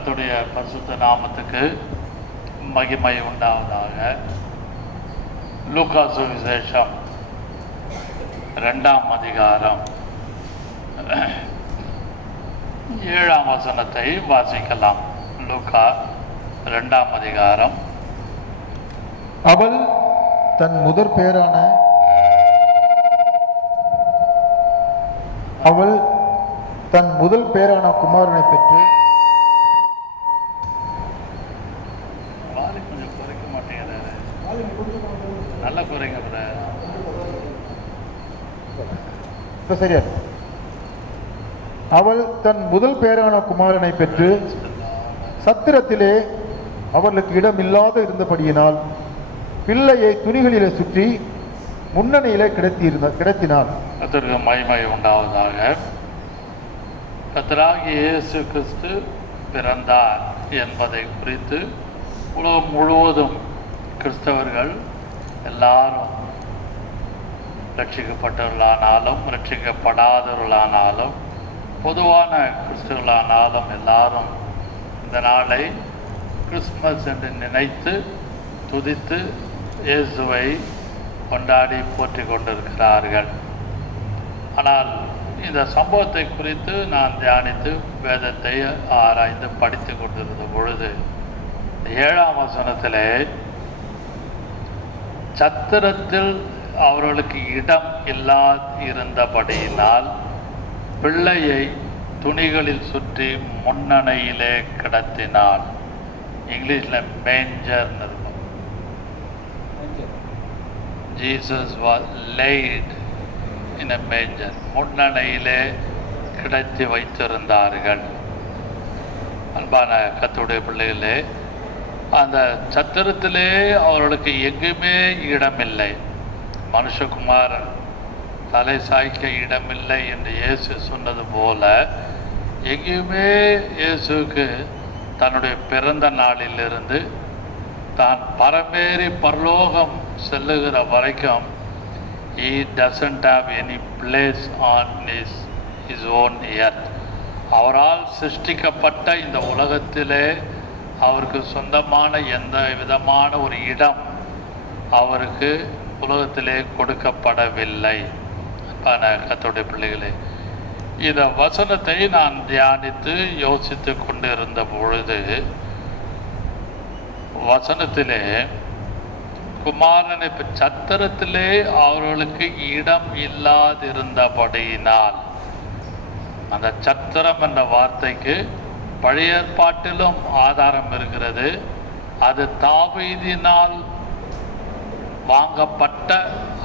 கர்த்தருடைய பரிசுத்த நாமத்துக்கு மகிமை உண்டாவதாக. லூக்கா சுவிசேஷம் 2ஆம் அதிகாரம் 7ஆம் வசனத்தை வாசிக்கலாம். லூக்கா 2ஆம் அதிகாரம். அவள் தன் முதற் பேரான குமாரனை பெற்று கொஞ்சம் குறைக்க மாட்டேங்கிறாரு. நல்லா குறைங்க. சரியா? அவள் தன் முதல் பேரான குமாரனை பெற்று சத்திரத்திலே அவர்களுக்கு இடம் இல்லாத இருந்தபடியினால் பிள்ளையை துணிகளிலே சுற்றி முன்னணியிலே கிடத்தினாள். கர்த்தருக்கு மகிமை உண்டாவதாக. கர்த்தராகிய இயேசு கிறிஸ்து பிறந்தார் என்பதை குறித்து உலகம் முழுவதும் கிறிஸ்தவர்கள் எல்லாரும் ரட்சிக்கப்பட்டவர்களானாலும் ரட்சிக்கப்படாதவர்களானாலும் பொதுவான கிறிஸ்தவர்களானாலும் எல்லாரும் இந்த நாளை கிறிஸ்மஸ் என்று நினைத்து துதித்து இயேசுவை கொண்டாடி போற்றி கொண்டிருக்கிறார்கள். ஆனால் இந்த சம்பவத்தை குறித்து நான் தியானித்து வேதத்தை ஆராய்ந்து படித்து கொண்டிருந்த பொழுது 7ஆம் வசனத்திலே சத்திரத்தில் அவர்களுக்கு இடம் இருந்தபடியினால் பிள்ளையை துணிகளில் சுற்றி முன்னணையிலே கிடத்தினாள். இங்கிலீஷில் மேஞ்சர்னு இருக்கும். Jesus was laid in a manger. முன்னணையிலே கிடத்தி வைத்திருந்தார்கள். அன்பான கர்த்தருடைய பிள்ளைகளே, அந்த சத்திரத்திலே அவர்களுக்கு எங்குமே இடமில்லை. மனுஷகுமாரன் தலை சாய்க்க இடமில்லை என்று இயேசு சொன்னது போல எங்கேயுமே இயேசுக்கு தன்னுடைய பிறந்த நாளிலிருந்து தான் பரமேறி பரலோகம் செல்லுகிற வரைக்கும் he doesn't have any place on his own earth. அவரால் சிருஷ்டிக்கப்பட்ட இந்த உலகத்திலே அவருக்கு சொந்தமான எந்த விதமான ஒரு இடம் அவருக்கு உலகத்திலே கொடுக்கப்படவில்லை. கர்த்தருடைய பிள்ளைகளே, இந்த வசனத்தை நான் தியானித்து யோசித்து கொண்டிருந்த பொழுது வசனத்திலே குமாரனை சத்திரத்திலே அவர்களுக்கு இடம் இல்லாதிருந்தபடியினால், அந்த சத்திரம் என்ற வார்த்தைக்கு பழைய ஏற்பாட்டிலும் ஆதாரம் இருக்கிறது. அது தாவீதினால் வாங்கப்பட்ட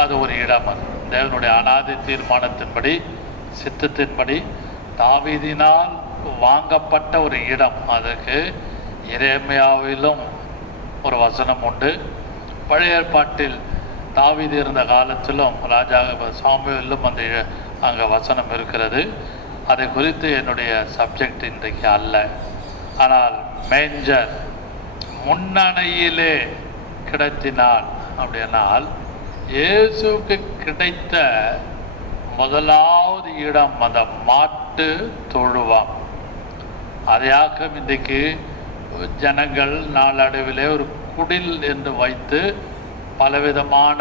அது ஒரு இடம். அது தேவனுடைய அநாதி தீர்மானத்தின்படி சித்தத்தின்படி தாவீதினால் வாங்கப்பட்ட ஒரு இடம். அதுக்கு எரேமியாவிலும் ஒரு வசனம் உண்டு. பழைய ஏற்பாட்டில் தாவீது இருந்த காலத்திலும் ராஜா சாமுவேலிலும் அந்த அங்கே வசனம் இருக்கிறது. அதை குறித்து என்னுடைய சப்ஜெக்ட் இன்றைக்கு அல்ல. ஆனால் மேஞ்சர் முன்னணையிலே கிடத்தினாள் அப்படின்னால் இயேசுக்கு கிடைத்த முதலாவது இடம் அந்த மாட்டு தொழுவம். அதையாக இன்றைக்கு ஜனங்கள் நாளடைவிலே ஒரு குடில் என்று வைத்து பலவிதமான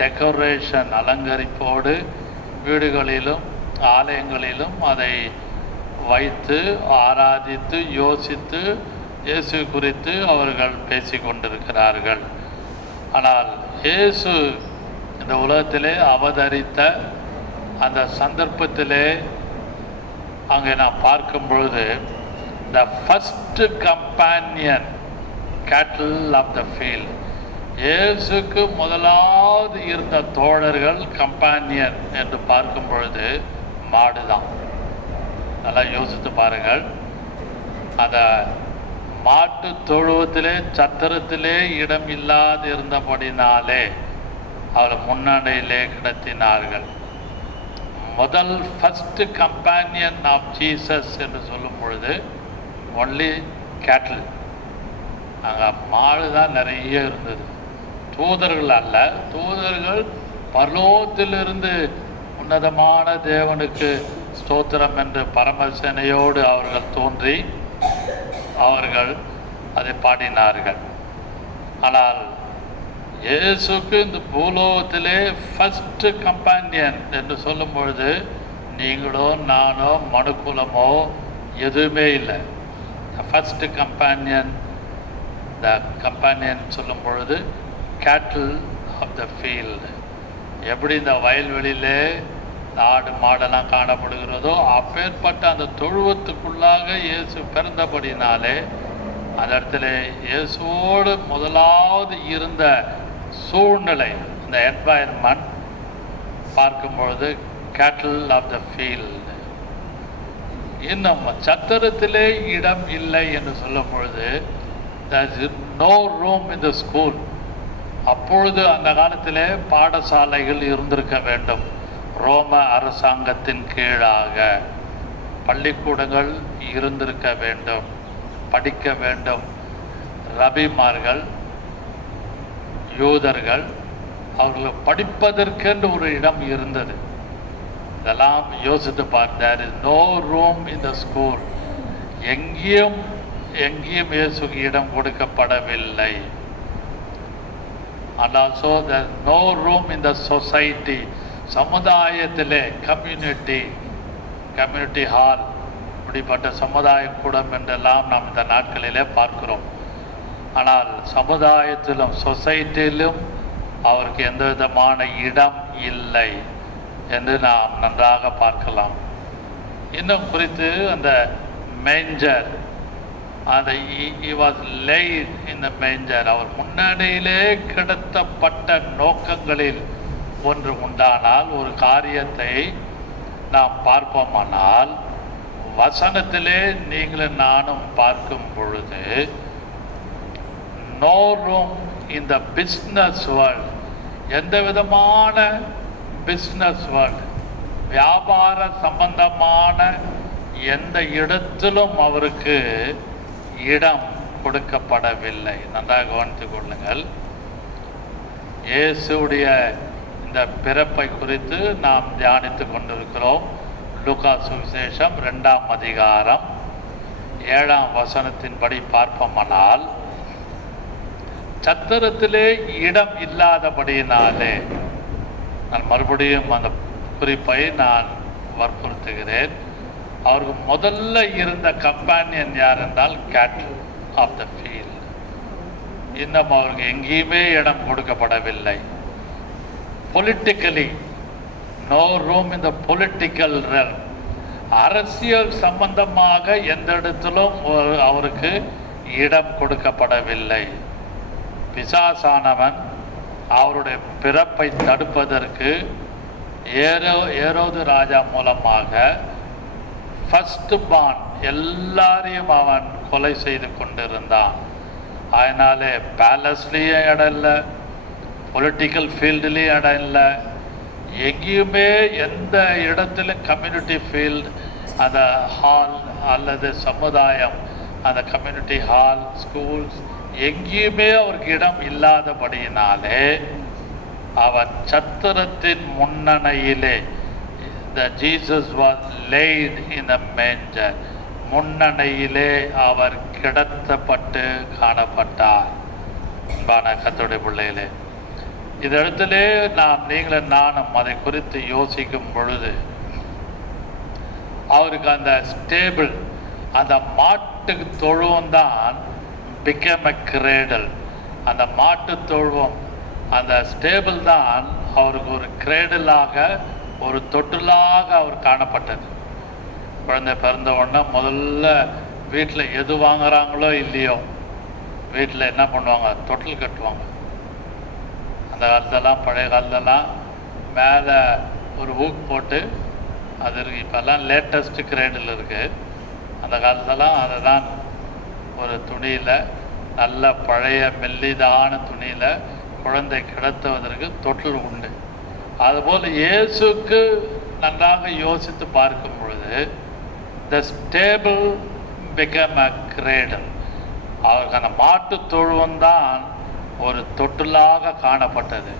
டெக்கரேஷன் அலங்கரிப்போடு வீடுகளிலும் ஆலயங்களிலும் அதை வைத்து ஆராதித்து யோசித்து இயேசு குறித்து அவர்கள் பேசி கொண்டிருக்கிறார்கள். ஆனால் இயேசு இந்த உலகத்திலே அவதரித்த அந்த சந்தர்ப்பத்திலே அங்கே நாம் பார்க்கும் பொழுது the first companion cattle of the field, இயேசுக்கு முதலாவது இருந்த தோழர்கள் கம்பானியன் என்று பார்க்கும் பொழுது மாடுதான். நல்லா யோசித்து பாருங்கள். அந்த மாட்டு தொழுவத்திலே சத்திரத்திலே இடம் இல்லாது இருந்தபடினாலே அவள் முன்னடையிலே கிடத்தினார்கள். முதல் ஃபர்ஸ்ட் கம்பானியன் ஆஃப் ஜீசஸ் என்று சொல்லும் பொழுது ஒன்லி கேட்டில், அங்கே மாடு தான் நிறைய இருந்தது. தூதர்கள் அல்ல. தூதர்கள் பரலோகத்திலிருந்து உன்னதமான தேவனுக்கு ஸ்தோத்திரம் என்று பரமசேனையோடு அவர்கள் தோன்றி அவர்கள் அதை பாடினார்கள். ஆனால் இயேசுக்கு இந்த பூலோகத்திலே ஃபர்ஸ்ட் கம்பானியன் என்று சொல்லும் பொழுது நீங்களோ நானோ மனுக்குலமோ எதுவுமே இல்லை. ஃபர்ஸ்ட் கம்பானியன், த கம்பானியன் சொல்லும் பொழுது கேட்டில் ஆஃப் த ஃபீல்டு. எப்படி இந்த வயல்வெளியிலே ஆடு மாடெல்லாம் காணப்படுகிறதோ அப்பேற்பட்ட அந்த தொழுவத்துக்குள்ளாக இயேசு பிறந்தபடினாலே அந்த இடத்துல இயேசுவோடு முதலாவது இருந்த சூழ்நிலை, இந்த என்வாயன்மெண்ட் பார்க்கும் பொழுது கேட்டில் ஆஃப் த ஃபீல்டு. இன்னும் சத்திரத்திலே இடம் இல்லை என்று சொல்லும் பொழுது there is no room in the school. அப்பொழுது அந்த காலத்திலே பாடசாலைகள் இருந்திருக்க வேண்டும். ரோம அரசாங்கத்தின் கீழாக பள்ளிக்கூடங்கள் இருந்திருக்க வேண்டும், படிக்க வேண்டும். ரபிமார்கள், யூதர்கள், அவர்கள் படிப்பதற்கென்று ஒரு இடம் இருந்தது. இதெல்லாம் யோசித்து பார்த்து there is no room in the school. எங்கேயும் இயேசுக்கு இடம் கொடுக்கப்படவில்லை. And also there is no room in the society. சமுதாயத்திலே கம்யூனிட்டி ஹால், இப்படிப்பட்ட சமுதாய கூடம் என்றெல்லாம் நாம் இந்த நாட்களிலே பார்க்கிறோம். ஆனால் சமுதாயத்திலும் சொசைட்டியிலும் அவருக்கு எந்த விதமான இடம் இல்லை என்று நாம் நன்றாக பார்க்கலாம். இன்னும் குறித்து அந்த மேஞ்சர், அந்த he was laid in the manger. அவர் முன்னணியிலே கிடத்தப்பட்ட நோக்கங்களில் ஒன்று உண்டானால், ஒரு காரியத்தை நாம் பார்ப்போமானால், வசனத்திலே நீங்களும் நானும் பார்க்கும் பொழுது no room in the business world. எந்த விதமான பிஸ்னஸ் வேர்ல்டு, வியாபார சம்பந்தமான எந்த இடத்திலும் அவருக்கு இடம் கொடுக்கப்படவில்லை. நன்றாக கவனித்துக் கொள்ளுங்கள். இயேசுடைய இந்த பிறப்பை குறித்து நாம் தியானித்து கொண்டிருக்கிறோம். லூக்கா சுவிசேஷம் 2ஆம் அதிகாரம் 7ஆம் வசனத்தின்படி பார்ப்போமானால், சத்திரத்திலே இடம் இல்லாதபடியினாலே, நான் மறுபடியும் அந்த குறிப்பை நான் வற்புறுத்துகிறேன், அவருக்கு முதல்ல இருந்த கம்பானியன் யார் என்றால் கேட்டில் ஆஃப் த ஃபீல்ட். இன்னும் அவருக்கு எங்கேயுமே இடம் கொடுக்கப்படவில்லை. Politically no room in the political realm. அரசியல் சம்பந்தமாக எந்த இடத்திலும் அவருக்கு இடம் கொடுக்கப்படவில்லை. பிசாசானவன் அவருடைய பிறப்பை தடுப்பதற்கு ஏரோது ராஜா மூலமாக ஃபர்ஸ்ட் பார்ன் எல்லாரையும் அவன் கொலை செய்து கொண்டிருந்தான். அதனாலே பேலஸ்லேயும் இடம் இல்லை, பொலிட்டிக்கல் ஃபீல்டுலேயும் இடம் இல்லை, எங்கேயுமே எந்த இடத்திலும் கம்யூனிட்டி ஃபீல்டு, அந்த ஹால் அல்லது சமுதாயம், அந்த கம்யூனிட்டி ஹால், ஸ்கூல்ஸ், எங்கேயுமே அவருக்கு இடம் இல்லாதபடியினாலே அவன் சத்திரத்தின் முன்னணியிலே, the Jesus was laid in the manger, முன்னணியிலே அவர் கிடத்தப்பட்டு காணப்பட்டார். அன்பான கர்த்தருடைய பிள்ளைகளே, இந்த இடத்திலே நீங்களும் நானும் அதை குறித்து யோசிக்கும் பொழுது, அவருக்கு அந்த ஸ்டேபிள், அந்த மாட்டுக்கு தொழுவம் தான் became a cradle. அந்த மாட்டு தொழுவம், அந்த ஸ்டேபிள் தான் அவருக்கு ஒரு கிரேடலாக, ஒரு தொட்டிலாக அவர் காணப்பட்டது. குழந்தை பிறந்த உடனே முதல்ல வீட்டில் எது வாங்குறாங்களோ இல்லையோ, வீட்டில் என்ன பண்ணுவாங்க, தொட்டில் கட்டுவாங்க. அந்த காலத்தெல்லாம், பழைய காலத்தெல்லாம் மேலே ஒரு ஊக்கு போட்டு அது இருக்குது. இப்போல்லாம் லேட்டஸ்ட்டு கிரேடில் இருக்குது. அந்த காலத்தெல்லாம் அதை தான் ஒரு துணியில், நல்ல பழைய மெல்லிதான துணியில் குழந்தை கிடத்துவதற்கு தொட்டில் உண்டு. அதுபோல் இயேசுக்கு நன்றாக யோசித்து பார்க்கும் பொழுது the stable became a cradle. அவருக்கு அந்த மாட்டு தொழுவம்தான் ஒரு தொட்டிலாக காணப்பட்டது.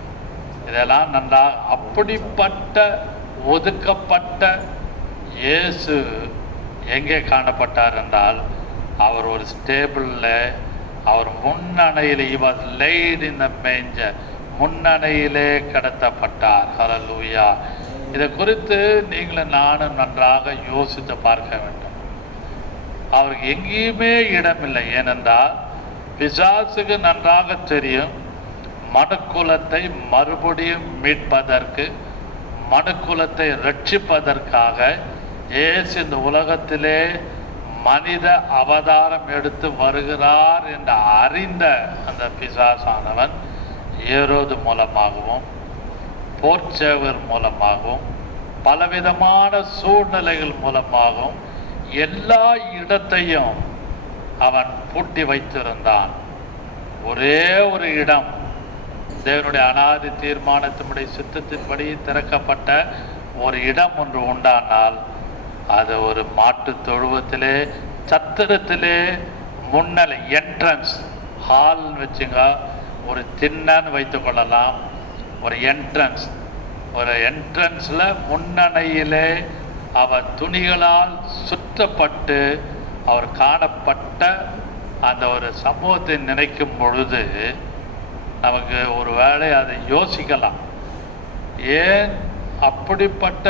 இதெல்லாம் நன்றாக, அப்படிப்பட்ட ஒதுக்கப்பட்ட இயேசு எங்கே காணப்பட்டார் என்றால் அவர் ஒரு ஸ்டேபிளில் அவர் முன்னணையில் he was laid in the manger, முன்னணையிலே கடத்தப்பட்டார். ஹல்லேலூயா. இதை குறித்து நீங்களும் நானும் நன்றாக யோசித்து பார்க்க வேண்டும். அவருக்கு எங்கேயுமே இடமில்லை. ஏனென்றால் பிசாசுக்கு நன்றாக தெரியும், மனுக்குலத்தை மறுபடியும் மீட்பதற்கு, மனுக்குலத்தை ரட்சிப்பதற்காக இயேசு இந்த உலகத்திலே மனித அவதாரம் எடுத்து வருகிறார் என்று அறிந்த அந்த பிசாசானவன் ஏரோது மூலமாகவும் போர்ச்சேவர் மூலமாகவும் பலவிதமான சூழ்நிலைகள் மூலமாகவும் எல்லா இடத்தையும் அவன் பூட்டி வைத்திருந்தான். ஒரே ஒரு இடம், தேவனுடைய அனாதி தீர்மானத்தினுடைய சித்தத்தின்படி திறக்கப்பட்ட ஒரு இடம் ஒன்று உண்டானால் அது ஒரு மாட்டு தொழுவத்திலே, சத்திரத்திலே முன்னலை என்ட்ரன்ஸ் ஹால் வச்சுங்க, ஒரு திண்ணன்னு வைத்துக் கொள்ளலாம். ஒரு என்ட்ரன்ஸில் முன்னணையிலே அவர் துணிகளால் சுற்றப்பட்டு அவர் காணப்பட்ட அந்த ஒரு சம்பவத்தை நினைக்கும் பொழுது நமக்கு ஒரு வேளை அதை யோசிக்கலாம். ஏன் அப்படிப்பட்ட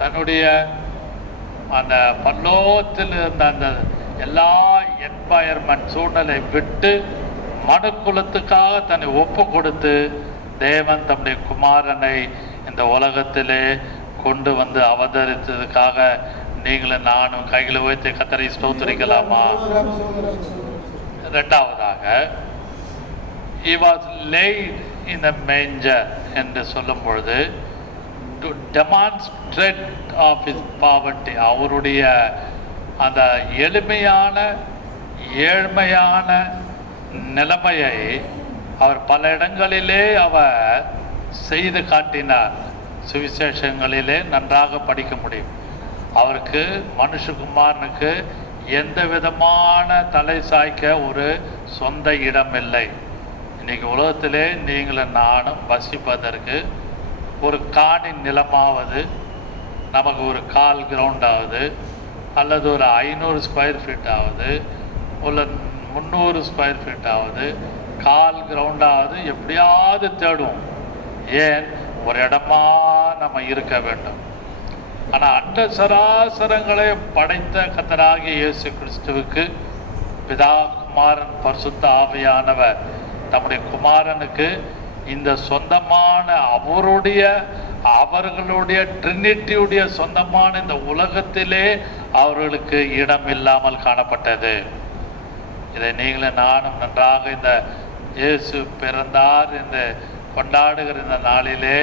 தன்னுடைய அந்த பல்லோகத்தில் இருந்த அந்த எல்லா என்வாயர்மெண்ட் சூழ்நிலை விட்டு மனுக்குலத்துக்காக தன்னை ஒப்பு கொடுத்து தேவன் தம்முடைய குமாரனை இந்த உலகத்திலே கொண்டு வந்து அவதரித்ததுக்காக நீங்களும் நானும் கைகளை உயர்த்தி கர்த்தரை ஸ்தோத்திரிக்கலாமா? இரண்டாவதாக he was laid in a manger என்று சொல்லும் பொழுது to demonstrate of his poverty, அவருடைய அந்த எளிமையான ஏழ்மையான நிலைமையை அவர் பல இடங்களிலே அவர் செய்து காட்டினார். சுவிசேஷங்களிலே நன்றாக படிக்க முடியும். அவருக்கு மனுஷகுமாரனுக்கு எந்த விதமான தலை சாய்க்க ஒரு சொந்த இடம் இல்லை. இன்னைக்கு உலகத்திலே நீங்களும் நானும் வசிப்பதற்கு ஒரு காணி நிலமாவது, நமக்கு ஒரு கால் கிரவுண்ட் ஆகுது, அல்லது ஒரு 500 ஸ்கொயர் ஃபீட் ஆகுது, இல்லை 300 ஸ்கொயர் ஃபீட் ஆகுது, கால் கிரவுண்டாவது எப்படியாவது தேடுவோம். ஏன்? ஒரு இடமா நம்ம இருக்க வேண்டும். ஆனால் அண்ட சராசரங்களை படைத்த கர்த்தராகிய இயேசு கிறிஸ்துவுக்கு பிதா, குமாரன், பரிசுத்த ஆவியானவர் தம்முடைய குமாரனுக்கு இந்த சொந்தமான அவர்களுடைய ட்ரினிட்டியுடைய சொந்தமான இந்த உலகத்திலே அவர்களுக்கு இடம் இல்லாமல் காணப்பட்டது. இதை நீங்களும் நானும் நன்றாக இந்த இயேசு பிறந்தார் என்று கொண்டாடுகிற இந்த நாளிலே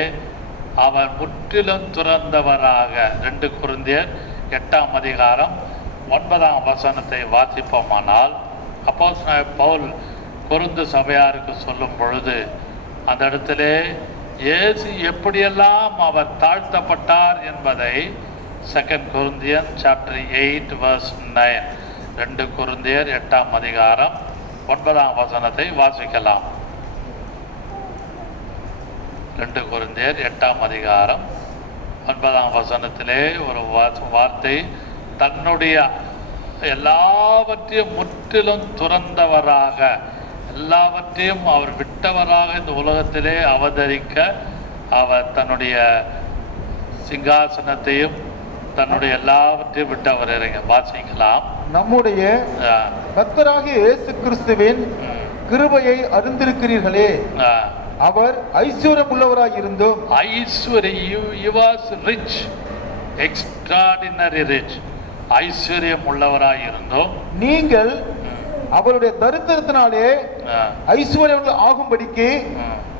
அவர் முற்றிலும் துறந்தவராக 2 கொரிந்தியர் 8ஆம் அதிகாரம் 9ஆம் வசனத்தை வாசிப்போமானால், அப்போஸ்தலனாகிய பவுல் கொரிந்து சபையாருக்கு சொல்லும் பொழுது அந்த இடத்திலே இயேசு எப்படியெல்லாம் அவர் தாழ்த்தப்பட்டார் என்பதை 2 கொரிந்தியர் சாப்டர் 8 verse 9, 2 கொரிந்தியர் 8ஆம் அதிகாரம் 9ஆம் வசனத்தை வாசிக்கலாம். 2 கொரிந்தியர் 8ஆம் அதிகாரம் 9ஆம் வசனத்திலே ஒரு வார்த்தை, தன்னுடைய எல்லாவற்றையும் முற்றிலும் துறந்தவராக, எல்லாவற்றையும் அவர் விட்டவராக இந்த உலகத்திலே அவதரிக்க அவர் தன்னுடைய சிங்காசனத்தையும் தன்னுடைய எல்லாவற்றையும் விட்டவர். வாசிக்கலாம். நம்முடைய கர்த்தராகிய இயேசு கிறிஸ்துவின் கிருபையை அறிந்திருக்கிறீர்களே, அவர் ஐஸ்வர்யம் உள்ளவராய் இருந்தும், he was rich, extraordinary rich, ஐஸ்வர்யம் உள்ளவராய் இருந்தும் நீங்கள் அவருடைய தரித்திரத்தினாலே ஐஸ்வர்யம் ஆகும்படிக்கு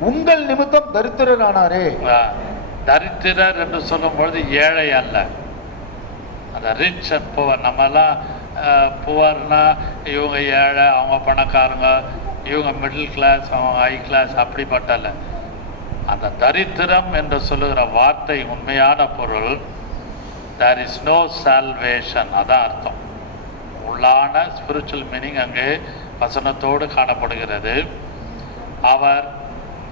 உங்கள் நிமித்தம் தரித்திரரானாரே. தரித்திரர் என்று சொல்லும் பொழுது ஏழை அல்ல, அந்த ரிச் அண்ட் புவர். நம்ம எல்லாம் புவர்னா இவங்க ஏழை, அவங்க பணக்காரங்க, இவங்க மிடில் கிளாஸ், அவங்க ஹை கிளாஸ், அப்படிப்பட்டல. அந்த தரித்திரம் என்று சொல்லுகிற வார்த்தை உண்மையான பொருள் there is no salvation, அதான் அர்த்தம். உள்ளான ஸ்பிரிச்சுவல் மீனிங் அங்கே வசனத்தோடு காணப்படுகிறது. அவர்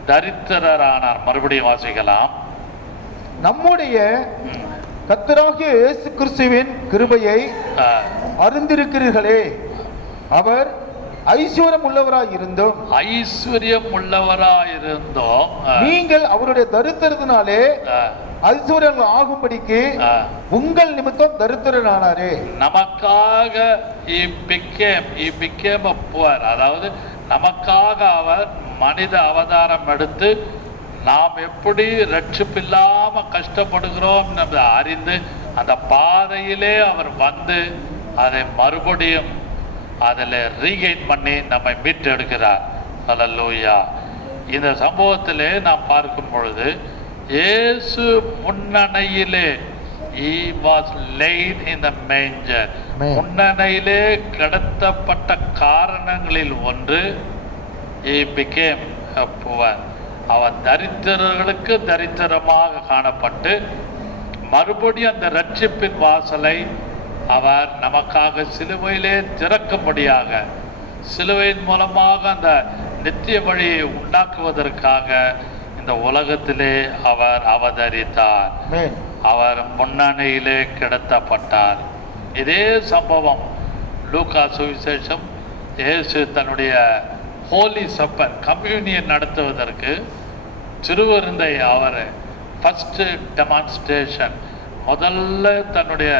தரித்திரரானார். மறுபடியும் வாசிக்கலாம். நம்முடைய கர்த்தராகிய இயேசு கிறிஸ்துவின் கிருபையை அறிந்திருக்கிறீர்களே, அவர் ஐஸ்வர்யம் உள்ளவராய் இருந்தும் ஐஸ்வர்யம் உள்ளவராயிருந்தோம் நீங்கள் அவருடைய தரித்திரத்தினாலே ஐஸ்வர்யங்கள் ஆகும்படிக்கு உங்கள் நிமித்தம் தரித்திரனானாரே. நமக்காக he became a poor. அதாவது நமக்காக அவர் மனித அவதாரம் எடுத்து நாம் எப்படி ரட்சிப்பில்லாம கஷ்டப்படுகிறோம் என்று அறிந்து அந்த பாதையிலே அவர் வந்து அதை மறுபடியும் அதில் ரீகெயின் பண்ணி நம்மை மீட்டெடுக்கிறார். ஹல்லேலூயா. இந்த சம்பவத்திலே நாம் பார்க்கும் பொழுது இயேசு முன்னணையிலே he was laid in the manger. முன்னணையிலே கிடத்தப்பட்ட காரணங்களில் ஒன்று he became a poor. அவர் தரித்திரர்களுக்கு தரித்திரமாக காணப்பட்டு மறுபடியும் அந்த ரட்சிப்பின் வாசலை அவர் நமக்காக சிலுவையிலே திறக்கும்படியாக சிலுவையின் மூலமாக அந்த நித்திய வழியை உண்டாக்குவதற்காக இந்த உலகத்திலே அவர் அவதரித்தார். அவர் முன்னணியிலே கிடத்தப்பட்டார். இதே சம்பவம் லூக்கா சுவிசேஷம் இயேசு தன்னுடைய ஹோலி சப்பர் கம்யூனியன் நடத்துவதற்கு திருவிருந்தை அவர் ஃபர்ஸ்ட் டெமான்ஸ்ட்ரேஷன் முதல்ல தன்னுடைய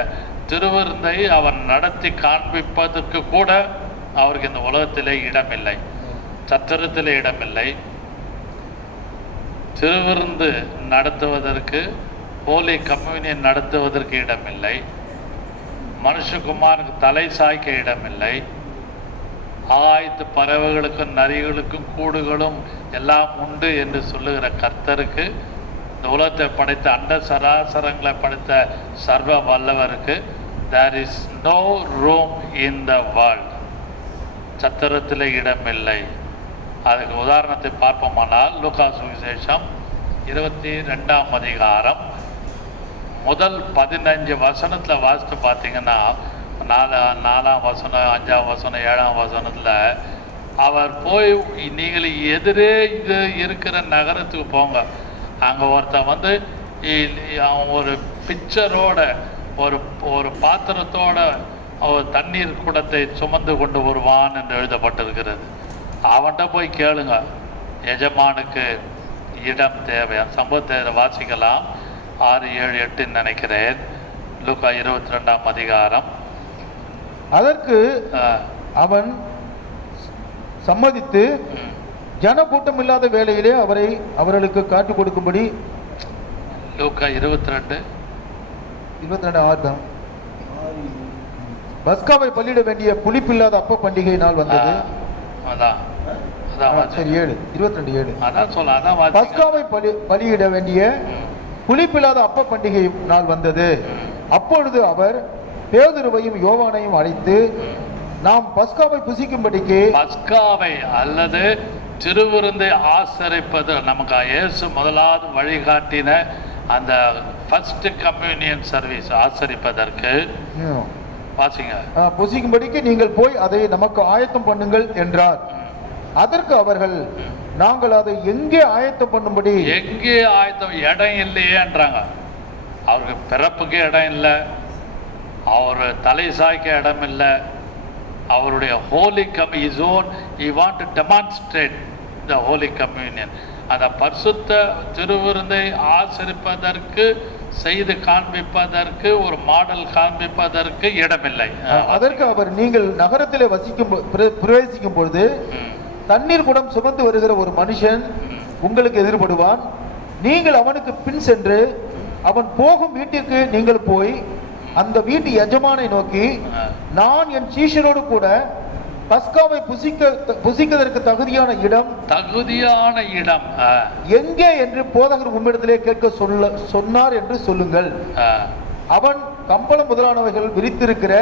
திருவிருந்தை அவர் நடத்தி காண்பிப்பதற்கு கூட அவருக்கு இந்த உலகத்திலே இடமில்லை, சத்திரத்திலே இடமில்லை. திருவிருந்து நடத்துவதற்கு ஹோலி கம்யூனியன் நடத்துவதற்கு இடமில்லை, மனுஷகுமாருக்கு தலை சாய்க்க இடமில்லை. ஆகாயத்து பறவைகளுக்கும் நரிகளுக்கும் கூடுகளும் எல்லாம் உண்டு என்று சொல்லுகிற கர்த்தருக்கு, இந்த உலகத்தை படைத்த அண்ட சராசரங்களை படைத்த சர்வ வல்லவருக்கு there is no room in the world. சத்திரத்தில் இடமில்லை. அதுக்கு உதாரணத்தை பார்ப்போமானால் லூக்கா சுவிசேஷம் 22ஆம் அதிகாரம் முதல் 15 வசனத்தில் வாசித்து பார்த்தீங்கன்னா 4ஆம் வசனம் 5ஆம் வசனம் 7ஆம் வசனத்தில் அவர் போய் நீங்கள் எதிரே இது இருக்கிற நகரத்துக்கு போங்க, அங்கே ஒருத்தன் வந்து அவன் ஒரு பிக்சரோட ஒரு பாத்திரத்தோட அவர் தண்ணீர் குடத்தை சுமந்து கொண்டு வருவான் என்று எழுதப்பட்டிருக்கிறது. அவன்கிட்ட போய் கேளுங்க, எஜமானுக்கு இடம் தேவை. அந்த சம்பவத்தை வாசிக்கலாம். 6, 7, 8 நினைக்கிறேன். லூக்கா 22ஆம் அதிகாரம். அதற்கு அவன் சம்மதித்து ஜன கூட்டம் இல்லாத வேளையிலே அவர்களுக்கு காட்டிக் கொடுக்கும்படி. லூக்கா 22 6 பஸ்காவை பலியிட வேண்டிய புளிப்பில்லாத அப்ப பண்டிகை நாள் வந்தது. பஸ்காவை பலியிட வேண்டிய புளிப்பில்லாத அப்ப பண்டிகை நாள் வந்தது. அப்பொழுது அவர் பேதுருவையும் யோவானையும் அழைத்து நாம் பஸ்காவை புசிக்கும்படிக்கு, பஸ்காவை அல்லது திருவிருந்தை ஆசரிப்பது நமக்கு இயேசு முதலாவது வழிகாட்டின அந்த ஃபர்ஸ்ட் கம்யூனியன் சர்வீஸ் ஆசரிப்பதற்கு வாசிங்க, புசிக்கும்படிக்கு நீங்கள் போய் அதை நமக்கு ஆயத்தம் பண்ணுங்கள் என்றார். அதற்கு அவர்கள் நாங்கள் அதை எங்கே ஆயத்தம் பண்ணும்படி, எங்கே ஆயத்தம், இடம் இல்லையே என்றாங்க. அவருக்கு பிறப்புக்கு இடம் இல்லை, அவர் தலை சாய்க்க இடம் இல்லை. அவருடைய holy commune he want to demonstrate the holy communion. அந்த பரிசுத்த திருவிருந்தை ஆசரிப்பதற்கு, செய்து காண்பிப்பதற்கு, ஒரு மாடல் காண்பிப்பதற்கு இடமில்லை. அதற்கு அவர் நீங்கள் நகரத்திலே பிரவேசிக்கும் பொழுது தண்ணீர் குடம் சுமந்து வருகிற ஒரு மனுஷன் உங்களுக்கு எதிர்படுவான். நீங்கள் அவனுக்கு பின் சென்று அவன் போகும் வீட்டிற்கு நீங்கள் போய் அந்த வீட்டு எஜமானை நோக்கி, நான் என் சீஷரோடு கூட பஸ்காவை புசிக்கிறதற்கு தகுதியான இடம் எங்கே என்று போதகர் உம்மிடத்திலே கேட்க சொன்னார் என்று சொல்லுங்கள். அவன் கம்பளம் முதலானவைகள் விரித்திருக்கிற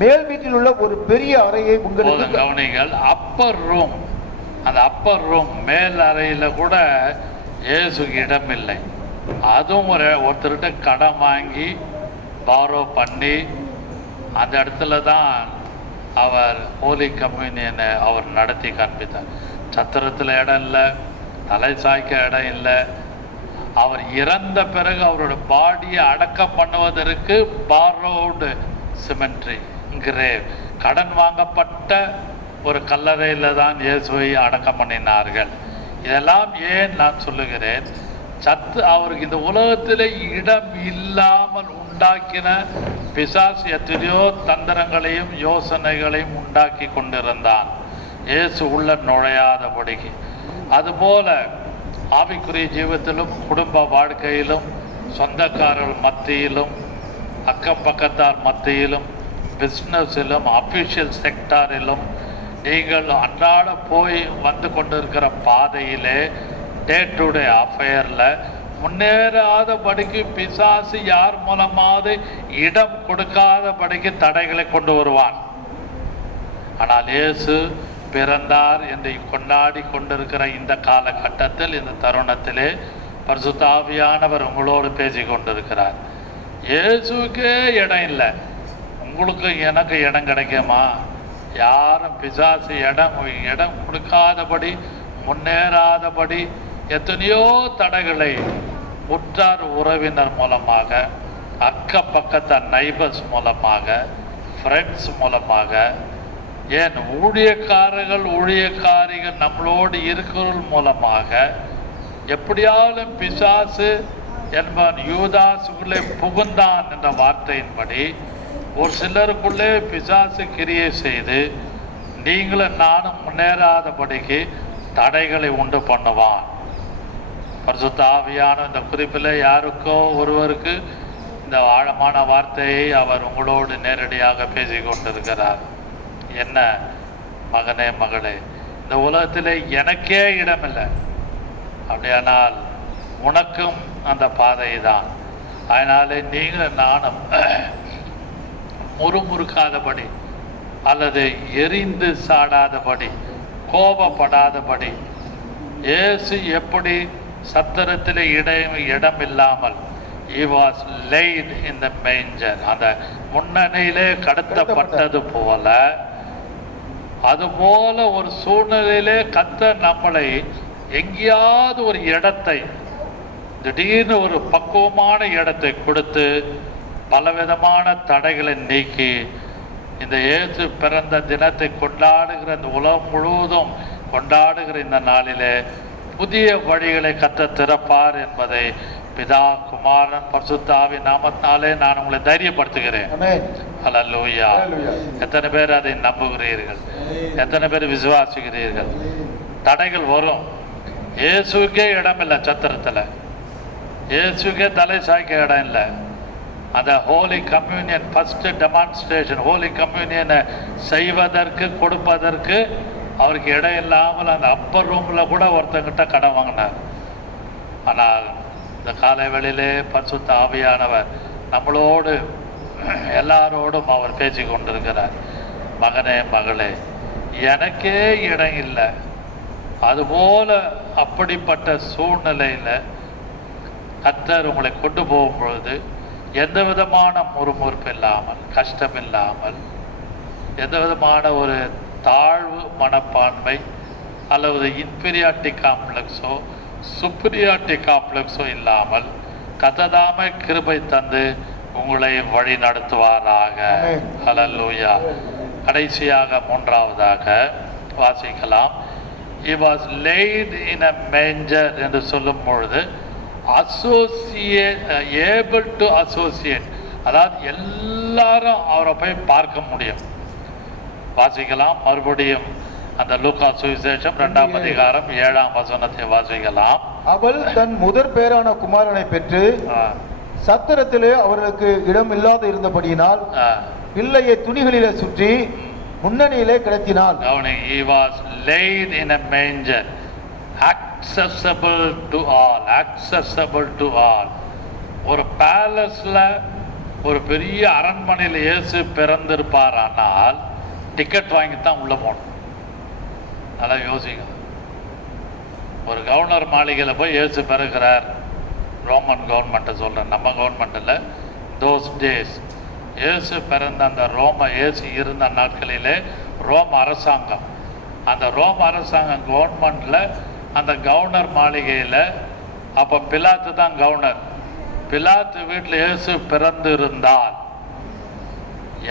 மேல் வீட்டில் உள்ள ஒரு பெரிய அறையை உங்களுக்கு கவனிங்கள். அப்பர் ரூம், அந்த அப்பர் ரூம் மேல் அறையில கூட இயேசுக்கு இடம் இல்லை. அதுவும் ஒருத்தர்கிட்ட கடன் வாங்கி பாரோ பண்ணி அந்த இடத்துல தான் அவர் ஹோலி கம்யூனியனை அவர் நடத்தி காண்பித்தார். சத்திரத்தில் இடம் இல்லை, தலை சாய்க்க இடம் இல்லை. அவர் இறந்த பிறகு அவரோட பாடியை அடக்கம் பண்ணுவதற்கு பாரோடு சிமெண்ட்ரி கிரேவ் கடன் வாங்கப்பட்ட ஒரு கல்லறையில் தான் இயேசுவை அடக்கம் பண்ணினார்கள். இதெல்லாம் ஏன் நான் சொல்லுகிறேன், அவருக்கு இந்த உலகத்தில் இடம் இல்லாமல் உண்டாக்கின பிசாசு எத்தனையோ தந்திரங்களையும் யோசனைகளையும் உண்டாக்கி கொண்டிருந்தான் இயேசு உள்ள நுழையாதபடிக்கு. அதுபோல ஆவிக்குரிய ஜீவத்திலும் குடும்ப வாழ்க்கையிலும் சொந்தக்காரர்கள் மத்தியிலும் அக்கம் பக்கத்தார் மத்தியிலும் பிஸ்னஸிலும் அஃபிஷியல் செக்டாரிலும் நீங்கள் அன்றாட போய் வந்து கொண்டிருக்கிற பாதையிலே டே டு டே அஃபேரில் முன்னேறாதபடிக்கு பிசாசு யார் மூலமாவது இடம் கொடுக்காதபடிக்கு தடைகளை கொண்டு வருவான். ஆனால் இயேசு பிறந்தார் என்று கொண்டாடி கொண்டிருக்கிற இந்த காலகட்டத்தில், இந்த தருணத்திலே பரிசுத்த ஆவியானவர் உங்களோடு பேசி கொண்டிருக்கிறார். இயேசுக்கே இடம் இல்லை, உங்களுக்கு எனக்கு இடம் கிடைக்குமா? யாரும் பிசாசு இடம் கொடுக்காதபடி முன்னேறாதபடி எத்தனையோ தடைகளை உற்றார் உறவினர் மூலமாக, அக்க பக்கத்த நைபர்ஸ் மூலமாக, ஃப்ரெண்ட்ஸ் மூலமாக, ஏன் ஊழியக்காரிகள் நம்மளோடு இருக்கிறவர்கள் மூலமாக எப்படியாவது பிசாசு என்பவன் யூதாசுக்குள்ளே புகுந்தான் என்ற வார்த்தையின்படி ஒரு சிலருக்குள்ளே பிசாசு கிரியை செய்து நீங்களும் நானும் முன்னேறாதபடிக்கு தடைகளை உண்டு பண்ணுவான். பரிசுத்த ஆவியான இந்த குறிப்பில் யாருக்கோ ஒருவருக்கு இந்த ஆழமான வார்த்தையை அவர் உங்களோடு நேரடியாக பேசி கொண்டிருக்கிறார். என்ன மகனே மகளே, இந்த உலகத்தில் எனக்கே இடமில்லை, அப்படியானால் உனக்கும் அந்த பாதை தான். அதனாலே நீங்கள் நானும் முறுமுறுக்காதபடி அல்லது எரிந்து சாடாதபடி கோபப்படாதபடி, இயேசு எப்படி சத்திரத்தில் இடம் இல்லாமல் he was laid in the manger, அந்த முன்னணியிலே கடத்தப்பட்டது போல, அதுபோல ஒரு சூழ்நிலையிலே கர்த்தர் நம்மளை எங்கேயாவது ஒரு இடத்தை திடீர்னு ஒரு பக்குவமான இடத்தை கொடுத்து பலவிதமான தடைகளை நீக்கி இந்த இயேசு பிறந்த தினத்தை கொண்டாடுகிற இந்த உலகம் முழுவதும் கொண்டாடுகிற இந்த நாளிலே புதிய வழிகளை கர்த்தர் திறப்பார் என்பதை பிதா குமாரன் பரிசுத்த ஆவி நாமத்தினாலே நான் உங்களை தைரியப்படுத்துகிறேன். அல்லேலூயா. எத்தனை பேர் அதை நம்புகிறீர்கள்? எத்தனை பேர் விசுவாசிக்கிறீர்கள்? தடைகள் வரும். இயேசுக்கே இடம் இல்லை சத்திரத்தில், இயேசுக்கே தலை சாய்க்க இடம் இல்லை. அந்த holy communion first demonstration, holy கம்யூனியனை செய்வதற்கு கொடுப்பதற்கு அவருக்கு இடம் இல்லாமல் அந்த அப்பர் ரூமில் கூட ஒருத்தங்கிட்ட கடன் வாங்கினார். ஆனால் இந்த காலை வேளையிலே பரிசுத்த ஆவியானவர் நம்மளோடு எல்லாரோடும் அவர் பேசி கொண்டிருக்கிறார். மகனே மகளே, எனக்கே இடம் இல்லை, அதுபோல அப்படிப்பட்ட சூழ்நிலையில் கர்த்தர் உங்களை கொண்டு போகும் பொழுது எந்த விதமான முறுமுறுப்பு இல்லாமல், கஷ்டம் இல்லாமல், எந்த விதமான ஒரு தாழ்வு மனப்பான்மை அல்லது இன்ஃபீரியாரிட்டி காம்ப்ளெக்ஸோ சுப்பீரியாரிட்டி காம்ப்ளெக்ஸோ இல்லாமல் கர்த்தர் கிருபை தந்து உங்களை வழி நடத்துவாராக. ஹல்லேலூயா. கடைசியாக மூன்றாவதாக வாசிக்கலாம். He was laid in a manger என்று சொல்லும் பொழுது able to associate, அதாவது எல்லாரும் அவரை போய் பார்க்க முடியும். வாசிக்கலாம் மறுபடியும் அந்த லூக்கா சுவிசேஷம் 2ஆம் அதிகாரம் 7ஆம் வசனத்தை வாசிக்கலாம். அவள் தன் முதற் பேரான குமாரனை பெற்று சத்திரத்திலே அவர்களுக்கு இடம் இல்லாத இருந்தபடியினால் பிள்ளையை துணிகளிலே சுற்றி முன்னணியிலே கிடத்தினாள். He was laid in a manger, accessible to all, accessible to all. ஒரு பேலஸ்ல, ஒரு பெரிய அரண்மனையில் இயேசு பிறந்திருப்பார், ஆனால் டிக்கெட் வாங்கித்தான் உள்ள போகணும். நல்லா யோசிங்க. ஒரு கவர்னர் மாளிகையில் போய் இயேசு பிறகுறார். ரோமன் கவர்மெண்ட்டை சொல்கிறேன், நம்ம கவர்மெண்ட்டில். தோஸ் டேஸ் இயேசு பிறந்த அந்த இயேசு இருந்த நாட்களிலே ரோம் அரசாங்கம், அந்த ரோம் அரசாங்கம் கவர்மெண்ட்டில் அந்த கவர்னர் மாளிகையில், அப்போ பிலாத்து தான் கவர்னர். பிலாத்து வீட்டில் இயேசு பிறந்து இருந்தால்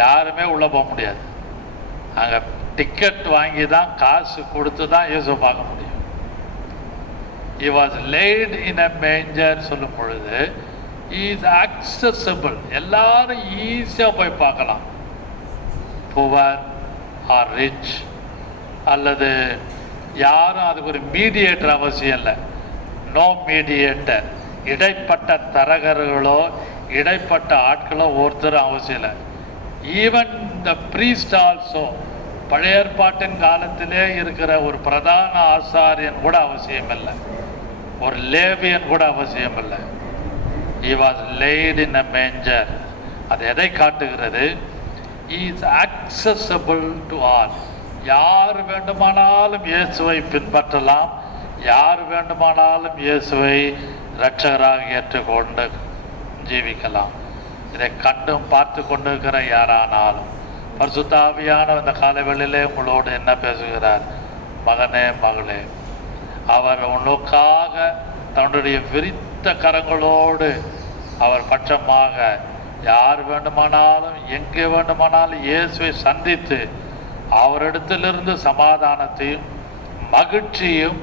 யாருமே உள்ளே போக முடியாது. அங்கே டிக்கெட் வாங்கி தான் காசு கொடுத்து தான் இயேசு பார்க்க முடியும். He was laid in a manger சொல்லும் பொழுது is accessible, எல்லாரும் ஈஸியாக போய் பார்க்கலாம். புவர் ஆர் ரிச் அல்லது யாரும் அதுக்கு ஒரு மீடியேட்டர் அவசியம் இல்லை. நோ மீடியேட்டர், இடைப்பட்ட தரகர்களோ இடைப்பட்ட ஆட்களோ ஒருத்தரும் அவசியம் இல்லை. ஈவன் த ப்ரீஸ்ட் ஆல்சோ, பழைய ஏற்பாட்டின் காலத்திலே இருக்கிற ஒரு பிரதான ஆசாரியன் கூட அவசியம் இல்லை, ஒரு லேவியன் கூட அவசியம் இல்லை. He was laid in a manger. அது எதை காட்டுகிறது? He is accessible to all. யார் வேண்டுமானாலும் இயேசுவை பின்பற்றலாம், யார் வேண்டுமானாலும் இயேசுவை இரட்சகராக ஏற்றுக்கொண்டு ஜீவிக்கலாம். இதை கண்டும் பார்த்து கொண்டிருக்கிற யாரானாலும் பரிசுத்த ஆவியான இந்த காலைவெளியிலே உங்களோடு என்ன பேசுகிறார்? மகனே மகளே, அவர் உனக்காக தன்னுடைய விரித்த கரங்களோடு அவர் பட்சமாக யார் வேண்டுமானாலும் எங்கே வேண்டுமானாலும் இயேசுவை சந்தித்து அவரிடத்திலிருந்து சமாதானத்தையும் மகிழ்ச்சியும்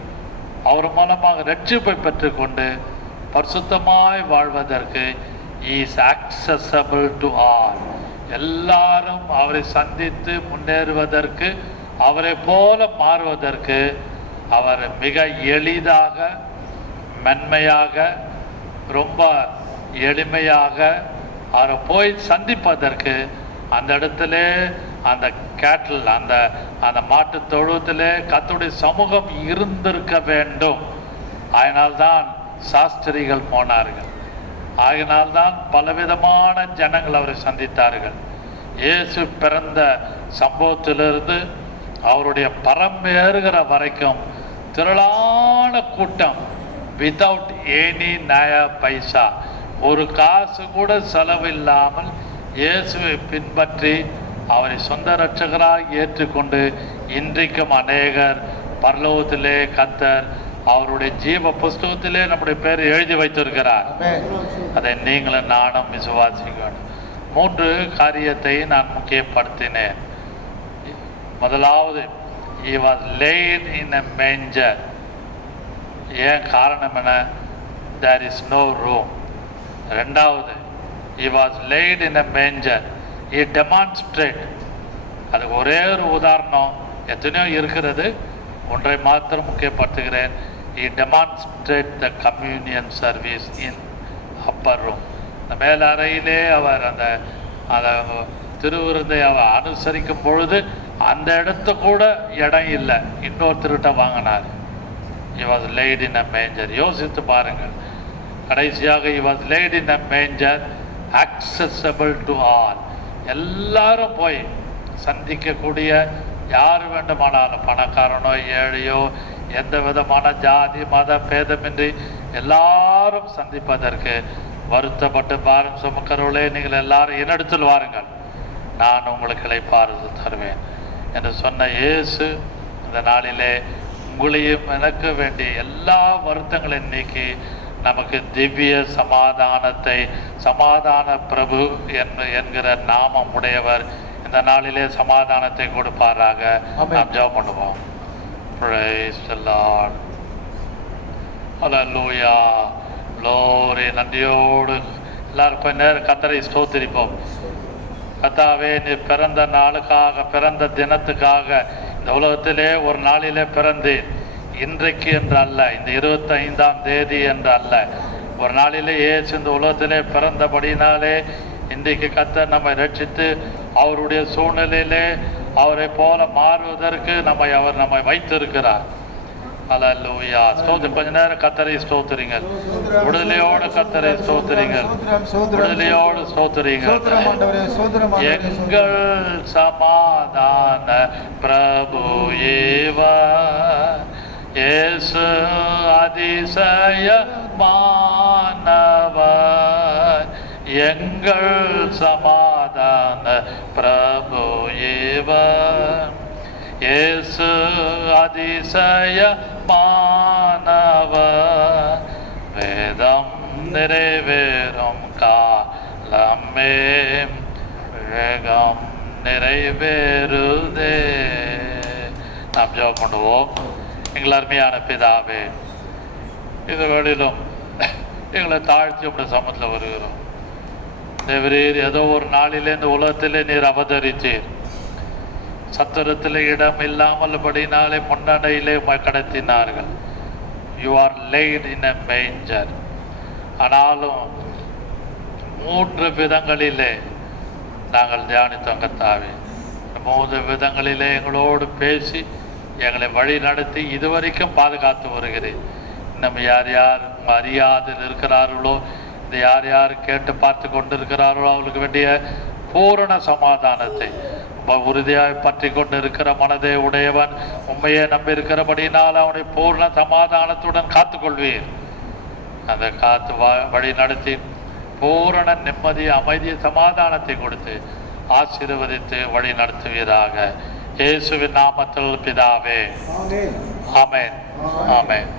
அவர் மூலமாக ரட்சிப்பை பெற்றுக்கொண்டு பரிசுத்தமாய் வாழ்வதற்கு இஸ் accessible to all. எல்லாரும் அவரை சந்தித்து முன்னேறுவதற்கு, அவரை போல மாறுவதற்கு அவர் மிக எளிதாக, மென்மையாக, ரொம்ப எளிமையாக அவரை போய் சந்திப்பதற்கு அந்த இடத்துல அந்த கேட்டில் அந்த மாட்டு தொழுவத்திலே கர்த்தருடைய சமூகம் இருந்திருக்க வேண்டும். அதனால்தான் சாஸ்திரிகள் போனார்கள், ஆகினால்தான் பலவிதமான ஜனங்கள் அவரை சந்தித்தார்கள். இயேசு பிறந்த சம்பவத்திலிருந்து அவருடைய பரம்பேறுகிற வரைக்கும் திரளான கூட்டம், வித்தவுட் எனி நயா பைசா, ஒரு காசு கூட செலவில்லாமல் இயேசுவை பின்பற்றி அவரை சொந்த இரட்சகராக ஏற்றுக்கொண்டு இன்றைக்கும் அநேகர் பரலோகத்திலே கர்த்தர் அவருடைய ஜீவ புஸ்தகத்திலே நம்முடைய பேர் எழுதி வைத்திருக்கிறார். அதை நீங்களும் நானும் விசுவாசிக்க வேண்டும். 3 காரியத்தை நான் முக்கியப்படுத்தினேன். முதலாவது, he was laid in a manger. ஏன் காரணம் என்ன? there is no room. ரெண்டாவது, he was laid in a manger. he demonstrate, அதுக்கு ஒரே ஒரு உதாரணம், எத்தனையோ இருக்கிறது, ஒன்றை மாத்திரம் முக்கியப்படுத்துகிறேன். he demonstrate the communion service in upper room. இந்த மேல் அறையிலே அவர் அந்த திருவிருந்தை அவர் அனுசரிக்கும் பொழுது அந்த இடத்து கூட இடம் இல்லை, இன்னொருத்தருகிட்ட வாங்கினார். he was laid in a manger. யோசித்து பாருங்கள். கடைசியாக he was laid in a manger, accessible to all. எல்லாரும் போய் சந்திக்கக்கூடிய, யார் வேண்டுமானாலும், பணக்காரனோ ஏழையோ, எந்த விதமான ஜாதி மத பேதமின்றி எல்லாரும் சந்திப்பதற்கு வருத்தப்பட்டு பாரம் சுமக்கிறவர்களே, நீங்கள் எல்லாரும் என்னிடத்தில் வாருங்கள், நான் உங்களுக்கு இளைப்பாறுதல் தருவேன் என்று சொன்ன இயேசு இந்த நாளிலே உங்களையும் எனக்கு வேண்டிய எல்லா வருத்தங்களையும் நீக்கி நமக்கு திவ்ய சமாதானத்தை, சமாதான பிரபு என்கிற நாமம் உடையவர் இந்த நாளிலே சமாதானத்தை கொடுப்பாராக. நாம் ஜெபம் பண்ணுவோம். Praise the Lord. Hallelujah. Glory. நன்றியோடு எல்லாரும் கொஞ்ச நேரம் கர்த்தரை ஸ்தோத்திரிப்போம். கர்த்தாவே, நீ பிறந்த நாளுக்காக, பிறந்த தினத்துக்காக, இந்த உலகத்திலே ஒரு நாளிலே பிறந்தேன். இன்றைக்கு என்று அல்ல, இந்த 25ஆம் தேதி என்று அல்ல, ஒரு நாளிலே இயேசு இந்த உலகத்திலே பிறந்தபடினாலே இன்றைக்கு கர்த்தர் நம்மை ரட்சித்து அவருடைய சூழ்நிலையிலே அவரை போல மாறுவதற்கு அவர் நம்மை வைத்திருக்கிறார். அல்லேலூயா. ஸ்தோத்திரம். கொஞ்ச நேரம் கர்த்தரை ஸ்தோத்திரிங்கள். விடுதலையோடு கர்த்தரை ஸ்தோத்திரிங்கள். விடுதலையோடு ஸ்தோத்திரிங்கள். எங்கள் சமாதான பிரபு இவர், இயேசு அதிசயமானவர், எங்கள் சமாதான பிரபு இவர், இயேசு அதிசயமானவர், வேதம் நிறைவேறும் காலமே, வேகம் நிறைவேறுதே. நாம் ஜெபம் பண்ணுவோம். எங்கள் அருமையான பிதாவே, இந்த வேளையிலும் எங்களை தாழ்த்தி உடைய சமூகத்தில் வருகிறோம். தேவரீர் ஏதோ ஒரு நாளிலே இந்த உலகத்திலே நீர் அவதரித்தீர். சத்திரத்தில் இடம் இல்லாமல்படினாலே முன்னடையிலே கடத்தினார்கள். யூ ஆர் லேட் இன் அ மேஞ்சர். ஆனாலும் 3 விதங்களிலே நாங்கள் தியானித்தோம் கர்த்தாவே. 3 விதங்களிலே எங்களோடு பேசி எங்களை வழி நடத்தி இதுவரைக்கும் பாதுகாத்து வருகிறேன். நம்ம யார் யார் அறியாது இருக்கிறார்களோ, இதை யார் யார் கேட்டு பார்த்து கொண்டிருக்கிறார்களோ அவர்களுக்கு வேண்டிய பூரண சமாதானத்தை உறுதியாய் பற்றி கொண்டு இருக்கிற மனதை உடையவன் உண்மையை நம்பி இருக்கிறபடினால் அவனை பூர்ண சமாதானத்துடன் காத்துக்கொள்வீர். அந்த காத்து வழி நடத்தி பூரண நிம்மதி, அமைதி, சமாதானத்தை கொடுத்து ஆசீர்வதித்து வழி நடத்துவீராக. இயேசுவின் நாமத்தில் பிதாவே. ஆமென். ஆமென்.